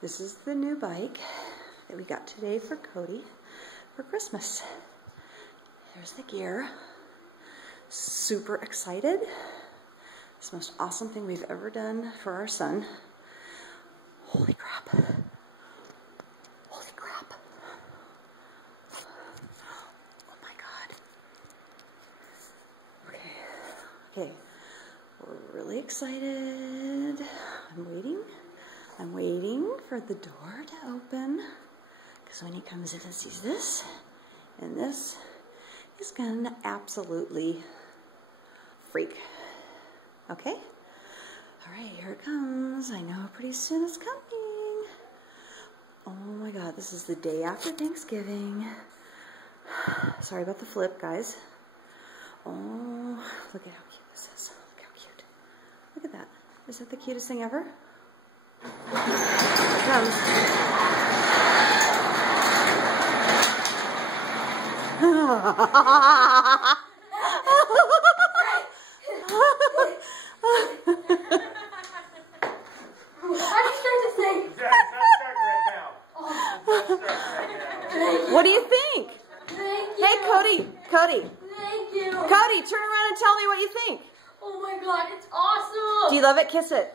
This is the new bike that we got today for Cody for Christmas. There's the gear. Super excited. It's the most awesome thing we've ever done for our son. Holy crap. Holy crap. Oh my God. Okay. We're really excited. I'm waiting for the door to open, because when he comes in and sees this and this, he's gonna absolutely freak. Okay? All right, here it comes. I know pretty soon it's coming. Oh my God, this is the day after Thanksgiving. Sorry about the flip, guys. Oh, look at how cute this is. Look how cute. Look at that. Is that the cutest thing ever? Here it comes. What do you think? Hey, Cody. Thank you. Cody, turn around and tell me what you think. Oh my God, it's awesome. Do you love it? Kiss it.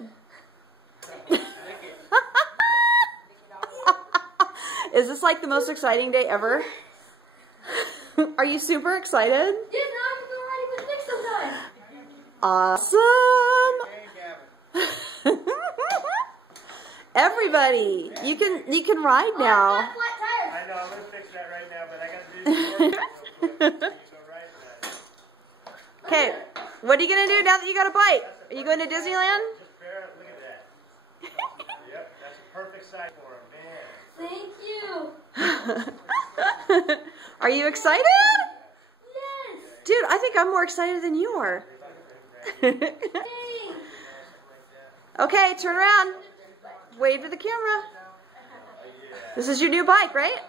Is this like the most exciting day ever? Are you super excited? Yes, now I can go riding with Nick sometime. Awesome. Everybody, you can ride now. I got flat tires. I know, I'm gonna fix that right now, but I gotta do some more. Okay, what are you gonna do now that you got a bike? Are you going to Disneyland? Just bear it, look at that. Yep, that's a perfect size for him, man. Thank you. Are you excited? Yes. Dude, I think I'm more excited than you are. Thanks. Okay, turn around. Wave to the camera. This is your new bike, right?